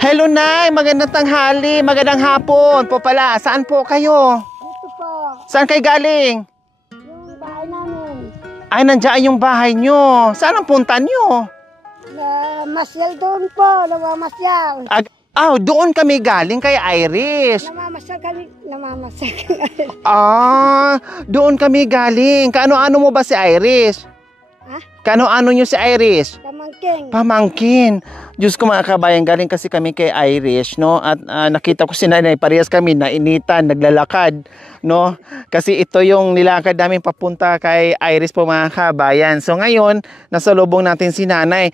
Hello, Nay. Magandang tanghali. Magandang hapon po pala. Saan po kayo? Dito po. Saan kayo galing? Yung bahay namin. Ay, nandiyan yung bahay nyo. Saan ang punta nyo? Masyal doon po. Namamasyal. Doon kami galing kay Irish. Namamasyal kami. Namamasyal. Doon kami galing. Kaano-ano mo ba si Irish? Ha? Kaano-ano nyo si Irish? Pamangking. Pamangkin. Diyos ko mga kabayan, galing kasi kami kay Irish, no? At nakita ko si Nanay, parehas kami nainitan, naglalakad, no? Kasi ito yung nilakad namin papunta kay Irish po mga kabayan. So ngayon, nasa lubong natin si Nanay.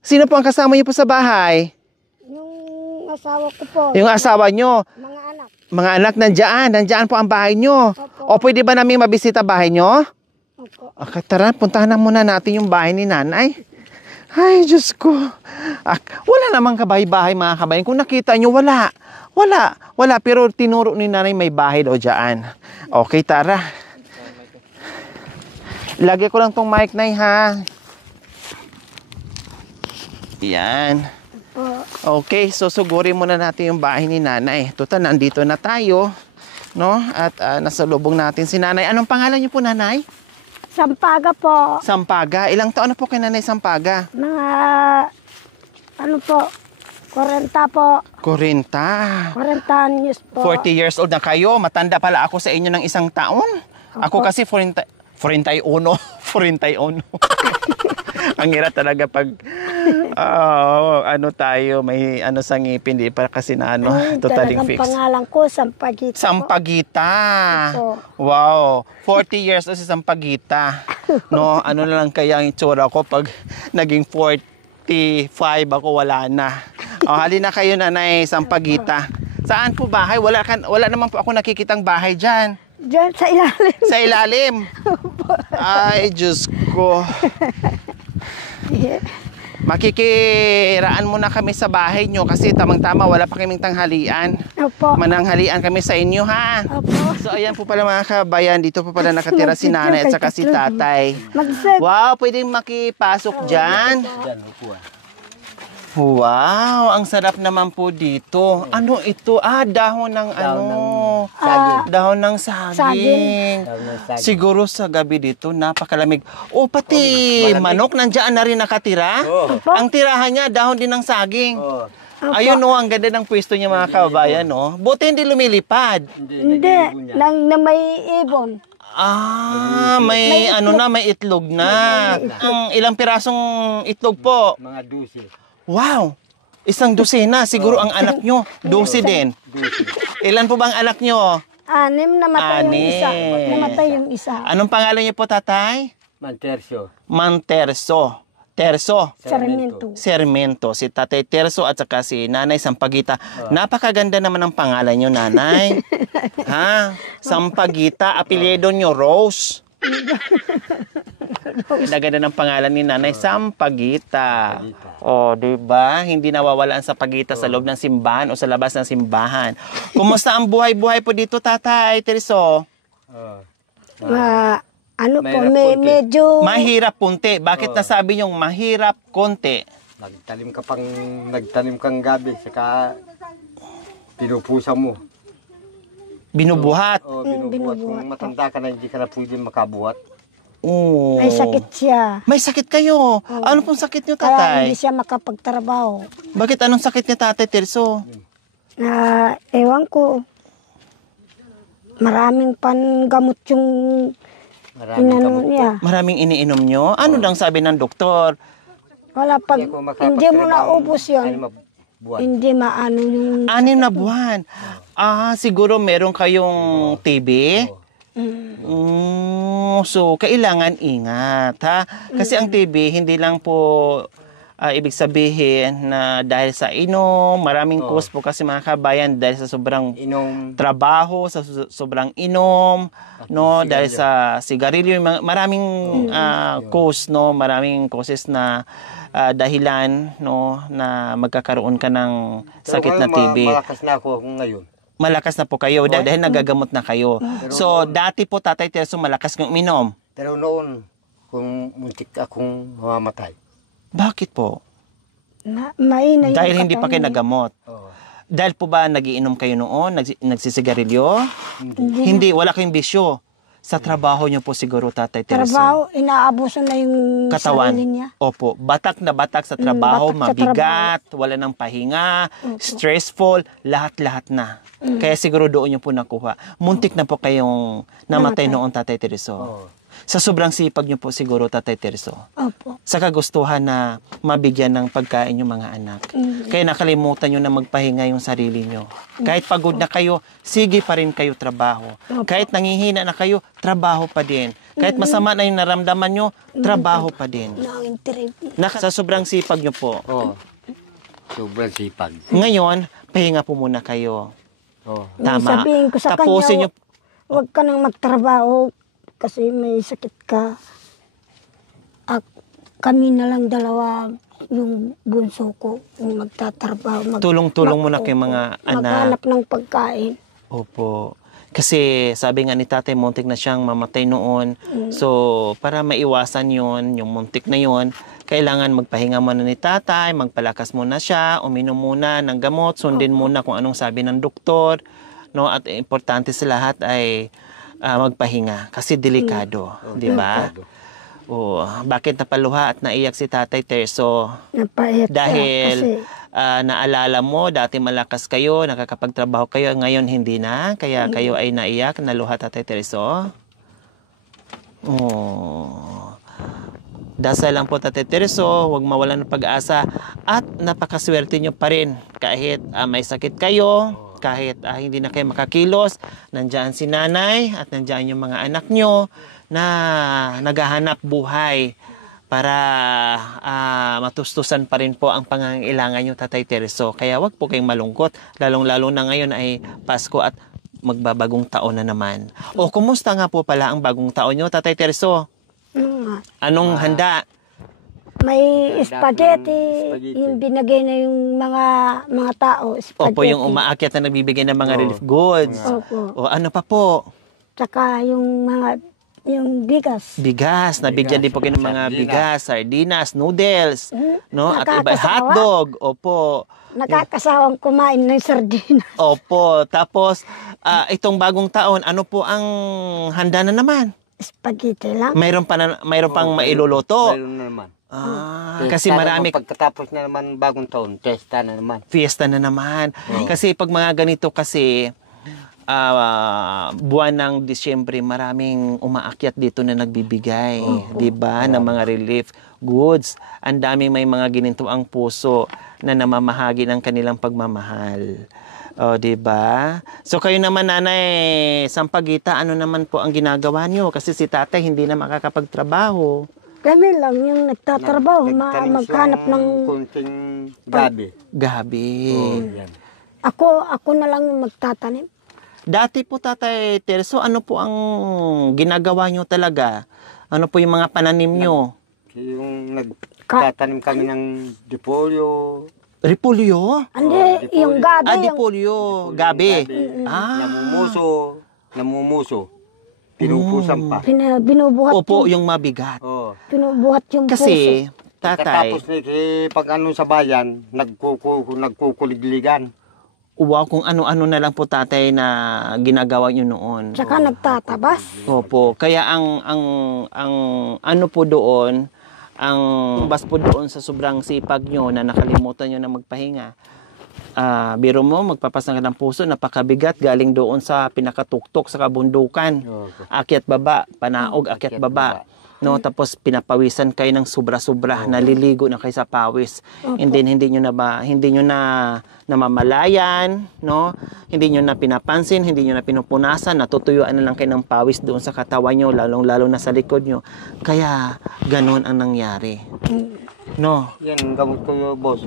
Sino po ang kasama niyo po sa bahay? Yung asawa ko po. Yung asawa nyo. Mga anak. Mga anak, nandyan po ang bahay nyo. Opo. O pwede ba namin mabisita bahay nyo? Opo. Okay, tara, puntahan na muna natin yung bahay ni Nanay. Ay, Diyos ko. Wala namang kabahay-bahay mga kabayan. Kung nakita nyo, wala. Wala. Pero tinuro ni Nanay may bahay daw dyan. Okay, tara. Lagay ko lang tong mic, Nay, ha? Yan. Okay, so sugurin muna natin yung bahay ni Nanay. Total, nandito na tayo. No? At nasa lubong natin si Nanay. Anong pangalan niyo po, Nanay? Sampaga po. Sampaga. Ilang taon na po kay Nanay Sampaga? Mga, ano po, 40 po. 40. 40 anyos po. 40 years old na kayo. Matanda pala ako sa inyo ng isang taon. Ako kasi 41. 41. Ang hirap talaga pag may sa ngipin, di pa kasi na totaling fix. Ang pangalan ko, Sampagita. Sampagita. Opo. Wow. 40 years old si Sampagita. No, ano na lang kaya ang itsura ko pag naging 45 ako, wala na. Halina kayo, Nanay Sampagita. Saan po bahay? Wala naman po ako nakikitang bahay dyan. Diyan sa ilalim. Sa ilalim? Ay, Diyos ko. Makikiraan muna kami sa bahay nyo kasi tamang-tama wala pa kaming tanghalian. Opo. Mananghalian kami sa inyo, ha? Opo. So ayan po pala mga kabayan, dito po pala nakatira si Nanay at saka si Tatay. Wow, pwedeng makipasok dyan. Wow, ang sarap naman po dito. Ano ito? Dahon ng dahon ng saging. Siguro sa gabi dito, napakalamig. Pati manok nandiyan na rin nakatira. Ang tirahan niya, dahon din ng saging. Ayun, ang ganda ng pwesto niya mga kabayan, no? Buti hindi lumilipad. Hindi, na may ibon. May itlog na. Ang ilang pirasong itlog po? Mga 12. Wow! Isang dosena. Siguro ang anak nyo, 12 din. Ilan po bang anak nyo? 6, namatay yung isa. Namatay yung isa. Anong pangalan niyo po, Tatay? Manterso. Terso. Sermento. Si Tatay Terso at saka si Nanay Sampagita. Napakaganda naman ang pangalan nyo, Nanay. Ha? Sampagita. Apelyido nyo, Rose. Naganda ng pangalan ni Nanay Sampagita. Diba? Hindi nawawala ang Sampagita sa loob ng simbahan o sa labas ng simbahan. Kumusta ang buhay-buhay po dito, Tatay Terso? Medyo... Mahirap punti. Bakit nasabi niyong mahirap konti? Nagtanim kang gabi, saka pinupusa mo. Binubuhat? Binubuhat. Kung matanda ka na, hindi ka na pwede makabuhat. May sakit siya. May sakit kayo? Ano pong sakit niyo, Tatay? Kaya hindi siya makapagtrabaho. Bakit anong sakit niya, Tatay Terso? Ewan ko. Maraming pangamot yung niya. Maraming iniinom nyo? Ano lang sabi ng doktor? Wala, hindi mo naubos yun. Hindi maano yung... 6 na buwan. Siguro meron kayong TB? So, kailangan ingat, ha? Kasi ang TB, hindi lang po ibig sabihin na dahil sa inom, maraming cause po kasi mga kabayan dahil sa sobrang trabaho, sa sobrang inom, no, dahil sa sigarilyo, maraming cause, no, maraming causes na dahilan, no, na magkakaroon ka ng sakit na TB. Malakas na ako ngayon. Malakas na po kayo dahil nagagamot na kayo. So, dati po, Tatay Terso, malakas kang uminom. Pero noon, kung muntik akong mamamatay. Bakit po? Mainay Dahil yung hindi pa kayo katawan niya. nagamot. Oo. Dahil po ba nagiinom kayo noon? Nagsisigarilyo? Hindi, wala kayong bisyo. Sa trabaho niyo po siguro, Tatay Teriso. Trabaho, inaabuso na yung Katawan. sarili niya. Opo, batak na batak sa trabaho, batak sa mabigat, wala ng pahinga, stressful, lahat-lahat na. Kaya siguro doon niyo po nakuha. Muntik na po kayong namatay noon, Tatay Teriso. Oo. Sa sobrang sipag niyo po siguro, Tatay Teriso. Opo. Sa kagustuhan na mabigyan ng pagkain yung mga anak. Kaya nakalimutan nyo na magpahinga yung sarili nyo. Kahit pagod na kayo, sige pa rin kayo trabaho. Kahit nangihina na kayo, trabaho pa din. Kahit masama na yung naramdaman nyo, trabaho pa din. Sa sobrang sipag nyo po. Oo. Sobrang sipag. Ngayon, pahinga po muna kayo. Oo. Tama. Sabihin ko sa Tapusin kanya, nyo. huwag ka nang magtrabaho kasi may sakit ka. Kami na lang dalawa, yung bunso ko, yung magtatrabaho. Tulong-tulong muna kay mga anak. Maghanap ng pagkain. Opo. Kasi sabi nga ni tatay, muntik na siyang mamatay noon. So, para maiwasan yon yung muntik na yon, kailangan magpahinga muna ni tatay, magpalakas muna siya, uminom muna ng gamot, sundin muna kung anong sabi ng doktor. No? At importante sa lahat ay magpahinga kasi delikado. Di ba? Oh, bakit napaluha at naiyak si Tatay Terso? Napait Dahil kasi naalala mo, dati malakas kayo, nakakapagtrabaho kayo, ngayon hindi na. Kaya kayo ay naiyak, naluha, Tatay Terso. Oh. Dasal lang po, Tatay Terso, huwag mawalan ng pag-asa. At napakaswerte nyo pa rin. Kahit may sakit kayo, kahit hindi na kayo makakilos, nandyan si nanay at nandyan yung mga anak nyo na naghahanap buhay para matustusan pa rin po ang pangangailangan nyo, Tatay Terso. Kaya wag po kayong malungkot, lalong-lalo na ngayon ay Pasko at magbabagong taon na naman. O, kumusta nga po pala ang bagong taon nyo, Tatay Terso? Anong handa? may spaghetti, yung binagay na yung mga tao, spaghetti. Opo, yung umaakyat na nagbibigay ng mga relief goods. Opo. O, ano pa po? Tsaka yung bigas. Bigas, nabigyan din po kayo ng mga bigas, sardinas, noodles, no? At iba, Nakakasawa. hotdog, opo. Nakakasawang kumain ng sardinas. Opo, tapos itong bagong taon, ano po ang handa na naman? Spaghetti lang. Mayroon pang mailuluto. Mayroon na naman. Kasi marami Pagkatapos na naman bagong taon, testa na naman. fiesta na naman. Kasi pag mga ganito kasi buwan ng Disyembre, maraming umaakyat dito na nagbibigay, 'di ba, ng mga relief goods. Ang daming may mga ginintuang puso na namamahagi ng kanilang pagmamahal. O, 'di ba? So kayo naman, Nanay Sampaguita, ano naman po ang ginagawa niyo? Kasi si Tatay hindi na makakapagtrabaho. Kami lang yung nagtatrabaho, Nagtanim maghanap silang ng... kunting gabi. Gabi. Yan. Ako na lang yung magtatanim. Dati po, Tatay Terso, ano po ang ginagawa nyo talaga? Ano po yung mga pananim nyo? Yung nagtatanim kami ng dipolyo. Repolyo? Hindi, yung gabi, yung Dipolyo. Gabi. Namumuso. Pinupusan pa. binubuhat Opo, yung, yung mabigat. Oh. binubuhat yung Kasi, Tatay, Tapos pag ano sa bayan, nagkukuligligan. wow, kung ano-ano na lang po, Tatay, na ginagawa nyo noon. puso. Tsaka nagtatabas. Opo, kaya ang ano po doon, ang bas po doon sa sobrang sipag nyo na nakalimutan nyo na magpahinga. Biro mo, magpapasang ka ng puso, napakabigat, galing doon sa pinakatuktok sa kabundukan. Akyat baba, panaog, akyat baba. No, tapos pinapawisan kayo ng sobra-sobra, naliligo na kayo sa pawis. Hindi nyo na namamalayan, no? Hindi nyo na pinapansin, hindi nyo na pinupunasan, natutuyuan na lang kayo ng pawis doon sa katawan nyo, lalong-lalo na sa likod nyo. Kaya ganoon ang nangyari. No. Yan, gamot ko yung boss.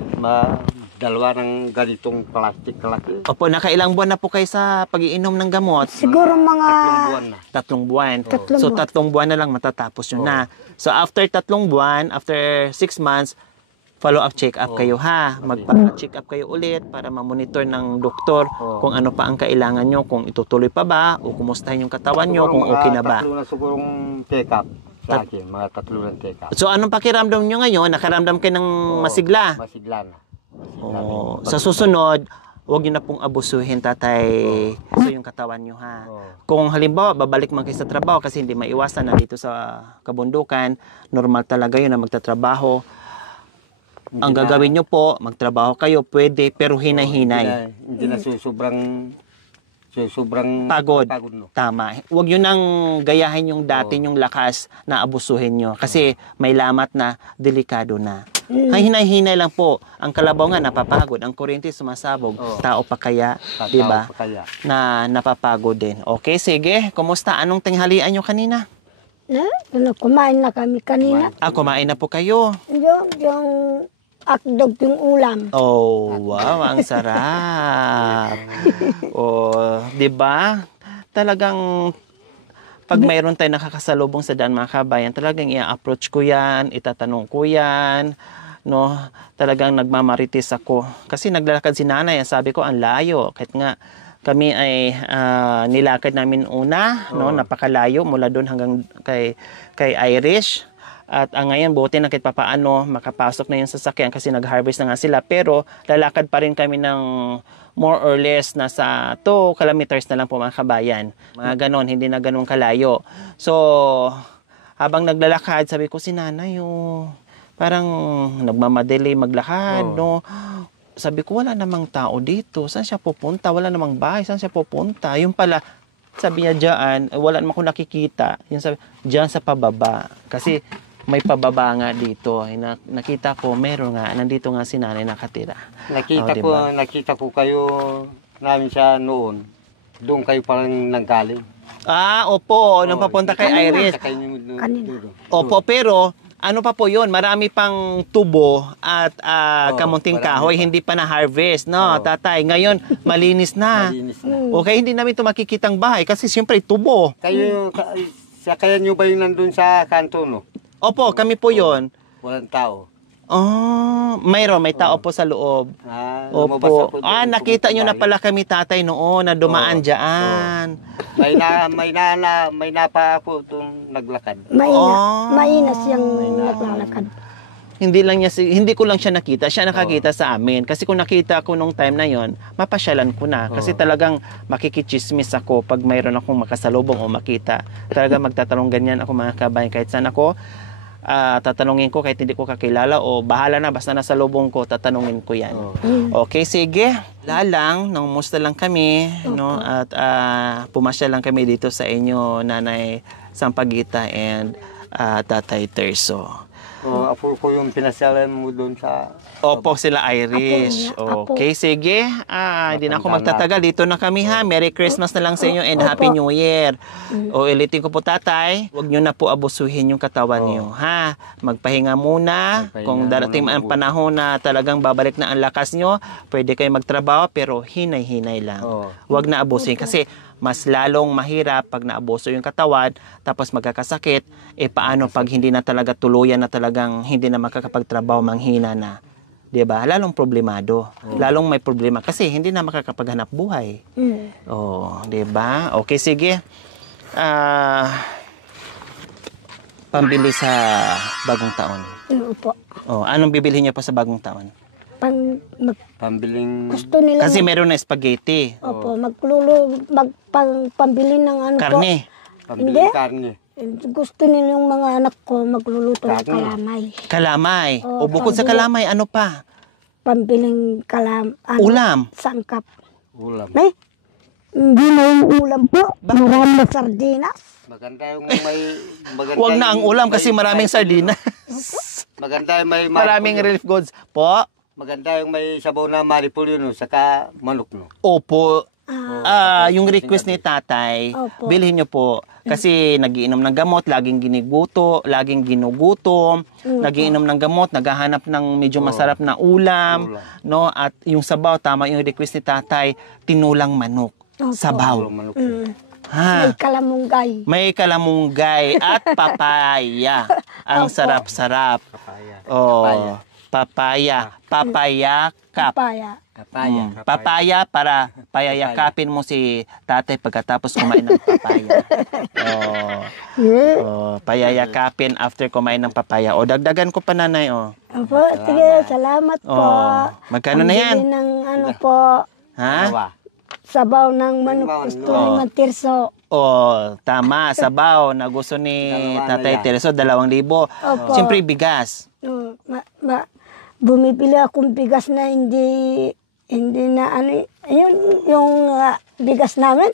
Dalawa ng ganitong plastic kalaki. Opo, nakailang buwan na po kayo sa pag-iinom ng gamot? Siguro mga 3 buwan na. 3 buwan. So, 3 buwan na lang matatapos yun na. So, after 3 buwan, after 6 months, follow-up check-up kayo, ha? Magpa-check-up kayo ulit para ma-monitor ng doktor kung ano pa ang kailangan nyo, kung itutuloy pa ba, o kumustahin yung katawan nyo, kung okay na ba. Tatlo na sigurong check-up. sa akin, mga 3 teka. So anong pakiramdam nyo ngayon? Nakaramdam kayo ng masigla? Masigla na. Oo. Sa susunod, huwag nyo na pong abusuhin, tatay. So yung katawan nyo, ha? Kung halimbawa, babalik man kayo sa trabaho kasi hindi maiwasan na dito sa kabundukan, normal talaga yun na magtatrabaho. Ang gagawin nyo po, magtrabaho kayo, pwede, pero hinay-hinay. Hindi na sobrang Pagod. no? Tama. Huwag nyo nang gayahin yung dati yung lakas na abusuhin nyo. Kasi may lamat na, delikado na. Hinay-hinay lang po. Ang kalabaw nga napapagod. Ang kuryente sumasabog. Tao pa kaya, di ba? Na napapagod din. Okay, sige. Kumusta? Anong tinghalian nyo kanina? Kumain na kami kanina. Kumain na po kayo. Yung akdog yung ulam. Oh, wow, ang sarap. Oh, 'di ba? Talagang pag mayroon tayong nakakasalubong sa daan mga kabayan, talagang i-approach ko 'yan, itatanong ko 'yan, no? Talagang nagmamarites ako kasi naglalakad si nanay, sabi ko ang layo, kahit nga kami ay nilakad namin una, no, napakalayo mula doon hanggang kay Irish. At ngayon, buti na kahit papaano, makapasok na yung sasakyan kasi nag-harvest na nga sila. Pero lalakad pa rin kami ng more or less nasa 2 kilometers na lang po mga kabayan. Mga ganon, hindi na ganon kalayo. So, habang naglalakad, sabi ko si nanay, parang nagmamadali maglakad, no? Sabi ko, wala namang tao dito. Saan siya pupunta? Wala namang bahay. Saan siya pupunta? Yung pala, sabi niya dyan, wala naman ako nakikita. Yung sabi, dyan sa pababa. Kasi may pababa nga dito. Nakita ko, meron nga, nandito nga si nanay nakatira. Nakita ko kayo namin siya noon. Doon kayo parang nanggaling. Opo, nang papunta kay Iris. Opo, pero ano pa po yun, marami pang tubo at kamunting kahoy, hindi pa na-harvest, no, tatay. Ngayon, malinis na. Okay, hindi namin ito makikitang bahay kasi siyempre tubo. Kaya nyo ba yung nandun sa kanto, no? Opo, kami po yon. Walang tao. May tao po sa loob. Opo. Nakita nyo na pala kami tatay noon na dumaan dyan. May napa ako itong naglakad. Mainas yung naglalakad. Hindi ko lang siya nakita. Siya nakakita sa amin. Kasi kung nakita ko nung time na yon, mapasyalan ko na. Kasi talagang makikichismis ako pag mayroon akong makasalubong o makita. Talagang magtatanong ganyan ako mga kabayan. Kahit saan ako, tatanungin ko kahit hindi ko kakilala o bahala na, basta nasa lubong ko, tatanungin ko yan. Okay, sige. Lalang, nangumusta lang kami, no? At pumasya lang kami dito sa inyo, Nanay Sampaguita and Tatay Terso. Apo ko yung pinasyalan mo doon sa... Opo, sila Irish. Okay, sige. Hindi na ako magtatagal. Dito na kami, ha. Merry Christmas na lang sa inyo and Happy New Year. Ulitin ko po, tatay. Huwag nyo na po abusuhin yung katawan nyo, ha. Magpahinga muna. Kung darating ang panahon na talagang babalik na ang lakas nyo, pwede kayo magtrabaho, pero hinay-hinay lang. Huwag na abusuhin. Kasi mas lalong mahirap pag naabuso yung katawan, tapos magkakasakit, paano pag hindi na talaga tuluyan na talagang hindi na makakapagtrabaho, manghina na. Diba? Lalong problemado. Lalong may problema kasi hindi na makakapaghanap buhay. Diba? Okay, sige. Pambili sa bagong taon. Opo. Anong bibilhin niyo pa sa bagong taon? Pambiling... Gusto nila... Kasi meron na spaghetti. Opo, pambili ng ano karne. Po. Hindi. Karne. Gusto nila yung mga anak ko magluluto ng kalamay. Kalamay. O bukod sa kalamay, ano pa? Pambiling ulam. Sangkap. Ulam. Hindi na yung ulam po. Maraming sardinas. Maganda yung may... Huwag na ang ulam kasi maraming sardinas. Maganda yung may... Maraming relief goods. Po? Maganda yung may sabaw na maripol yun, saka manok, no? Opo. Yung request ni tatay, bilhin nyo po. Kasi nagiinom ng gamot, laging ginugutom, nagiinom ng gamot, naghahanap ng medyo masarap na ulam, no? At yung sabaw, tama yung request ni tatay, tinulang manok. Sabaw. May kalamunggay. May kalamunggay at papaya. Ang sarap-sarap. Papaya. Papaya. Papaya para payayakapin mo si tatay pagkatapos kumain ng papaya. Payayakapin after kumain ng papaya. O, dagdagan ko pa, nanay, o. Opo, sige, salamat po. Magkano na yan? Pambili ng ano po, Ha? sabaw ng manok, gusto ni Mantirso. Tama, sabaw na gusto ni Tatay Terso, 2,000. Siyempre, bigas. Bumibili akong bigas na hindi na ano, yung bigas namin,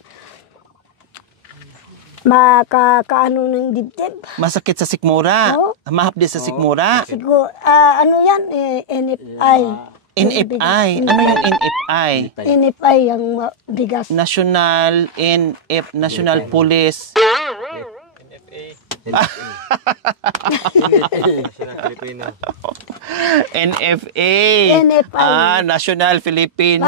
makakaano ng dibdib. Masakit sa sikmura. Mahapdi sa sikmura. Siguro, ano yan, NFI. NFI. Ano yung NFI? NFI yung bigas. National Police. NFA. National Filipino.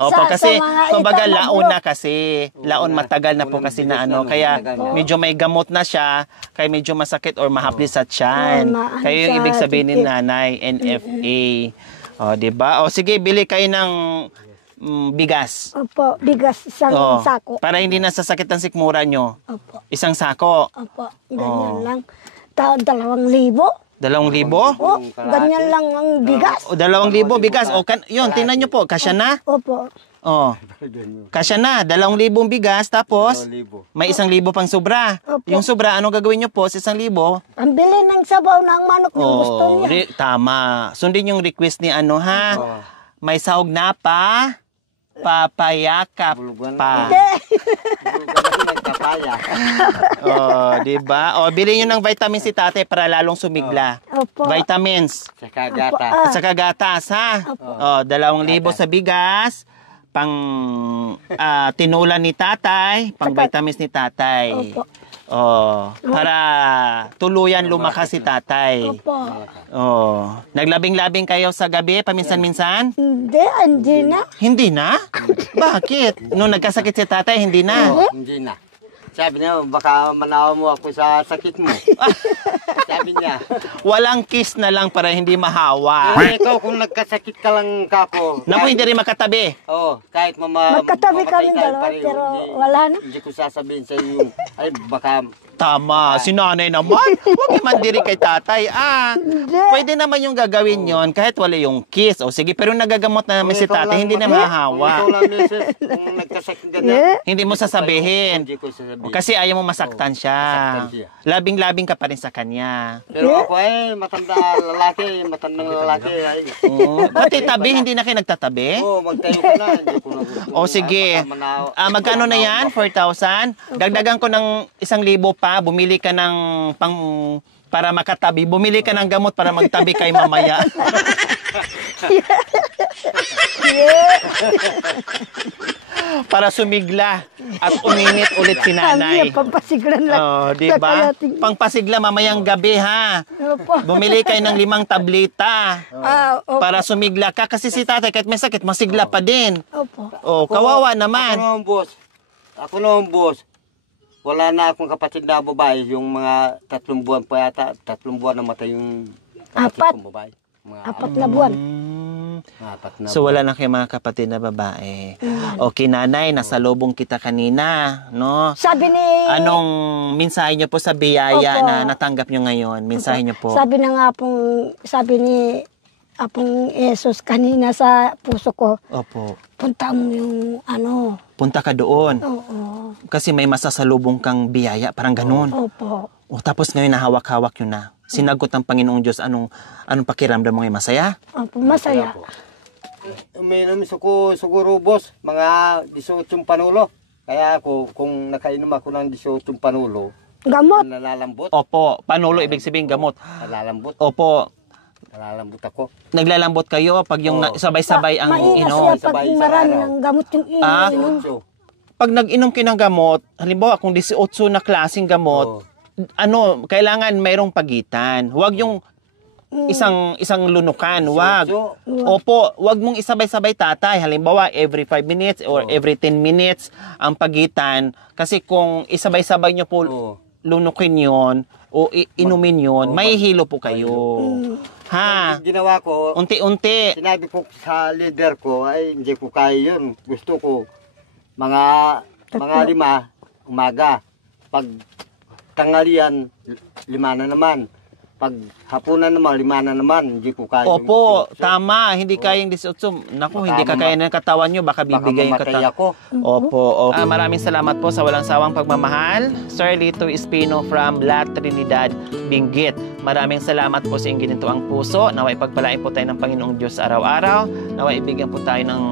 Opo, kasi kumbaga laon na kasi. Laon matagal na po kasi na ano. Kaya medyo may gamot na siya. Kaya medyo masakit or mahapli sa tiyan. Kaya yung ibig sabihin ni nanay, NFA. Diba? Sige, bili kayo ng bigas. Opo, bigas isang sako. Para hindi nasasakit ang sikmura nyo. Opo. Isang sako. Opo, ganyan lang. 2,000. 2,000? Ganyan lang ang bigas. 2,000 bigas. Yun, tingnan nyo po. Kasya na? Opo. Kasya na. 2,000 bigas. Tapos, may 1,000 pang sobra. Opo. Yung sobra, anong gagawin nyo po sa 1,000? Pambili ng sabaw ng manok yung gusto niya. Tama. Sundin yung request ni ano, ha? May sahog na pa. Papayakap pa. Diba? Bilhin nyo ng vitamins si tatay para lalong sumigla. Opo. Vitamins. Saka gatas. Saka gatas, ha? 2,000 sa bigas. Pang tinulan ni tatay. Pang vitamins ni tatay. Opo. Para tuluyan lumakas si tatay. Opo. Naglabing-labing kayo sa gabi, paminsan-minsan? Hindi na. Hindi na? Bakit? Nung nagkasakit si tatay, hindi na? Hindi na. Sabi niya, baka manawa mo ako sa sakit mo. Sabi niya. Walang kiss na lang para hindi mahawa. Ikaw kung nagkasakit ka lang kako. Naku, hindi rin makatabi. Kahit magkatabi kami dalawa, pero wala na. Hindi ko sasabihin sa iyo, ay baka... Tama, si nanay naman. Huwag imandiri kay tatay. Pwede naman yung gagawin yon kahit wala yung kiss. Sige, pero nagagamot na naman si tatay, hindi na mahahawa. Ikaw lang, misis, kung nagkasakit ka na. Hindi mo sasabihin. Hindi ko sasabihin. Kasi ayaw mo masaktan siya. Labing-labing ka pa rin sa kanya. Pero ako matandang lalaki. Pati tabi, hindi na kayo nagtatabi? Magtayo ka na. Hindi ko na. Sige. Magkano na yan? 4,000? Dagdagan ko ng 1,000 pa. Bumili ka ng para makatabi. Bumili ka ng gamot para magtabi kay mamaya. Para sumigla at uminit ulit si nanay. Pampasiglan lang. Diba? Pangpasigla mamayang gabi, ha? Bumili kayo ng 5 tableta. Para sumigla ka. Kasi si tatay, kahit may sakit, masigla pa din. Kawawa naman. Ako naman, boss. Wala na akong kapatid na babae. Yung mga 3 buwan pa yata. 3 buwan na matay yung kapatid kong babae. 4 na buwan. 4 na So wala na kayo mga kapatid na babae. Okay, nanay, nasa lubong kita kanina, no? Sabi ni... Anong mensahe niyo po sa biyaya na natanggap niyo ngayon? Mensahe niyo po. Sabi ni Apong Jesus kanina sa puso ko. Opo. Punta mo yung Punta ka doon. Oo. Kasi may masasalubong kang biyaya, parang ganun. Opo. Tapos ngayon nahawak-hawak yun na. Sinagot ng Panginoong Diyos, anong pakiramdam mo ngayon? Masaya? Opo, masaya. Uminom siguro, boss, mga 18 panulo. Kaya ako, kung nakainom ako ng 18 panulo, gamot. Nalalambot. Opo, panulo ibig sabihin gamot. Nalalambot. Opo. Nalalambot ako. Naglalambot kayo pag yung sabay-sabay ang inom. Maingat siya pag marami ng gamot yung ininom. Pag nag-inom kayo ng gamot, halimbawa kung 18 na klaseng gamot, kailangan mayroong pagitan. Huwag yung isang lunukan, wag. Opo, wag mong isabay-sabay tatay. Halimbawa, every 5 minutes or every 10 minutes ang pagitan. Kasi kung isabay-sabay nyo po lunukin yon o inumin yon, mahihilo po kayo. Ha? Ginawa ko, Unti-unti. sinabi ko sa leader ko, ay hindi ko kaya yun. Gusto ko mga 5 umaga. Pag tanghalian, 5 na naman. Pag hapunan naman, 5 na naman. Hindi ko kaya. Opo, tama. Hindi kayang 18. Naku, hindi kakaya ng katawan nyo. Baka bibigay yung katawan. ako. Opo, opo. Maraming salamat po sa walang sawang pagmamahal. Sir Lito Espino from La Trinidad, Benguet. Maraming salamat po sa inyong ginito ang puso. Naway pagpalain po tayo ng Panginoong Diyos araw-araw. Naway ibigyan po tayo ng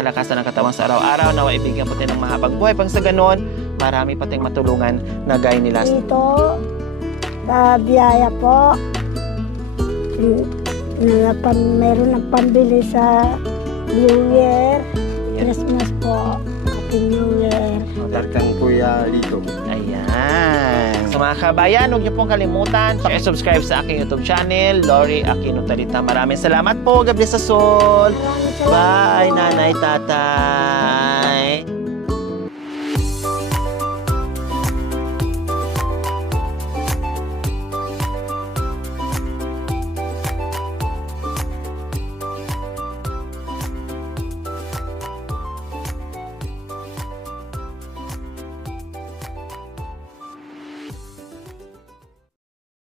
kalakasan ng katawan sa araw-araw. Naway ibigyan po tayo ng mahabang buhay. Pang sa ganon, marami pa tayong matulungan na gaya nila. Dito, sa biyaya po, meron ng pambili sa New Year, Christmas po, Happy New Year. Darkang Kuya Lito. Ayan. Sa mga kabayan, huwag niyo pong kalimutan, subscribe sa aking YouTube channel, Lori Aquino Talita. Maraming salamat po. God bless us all. Bye, nanay, tatay.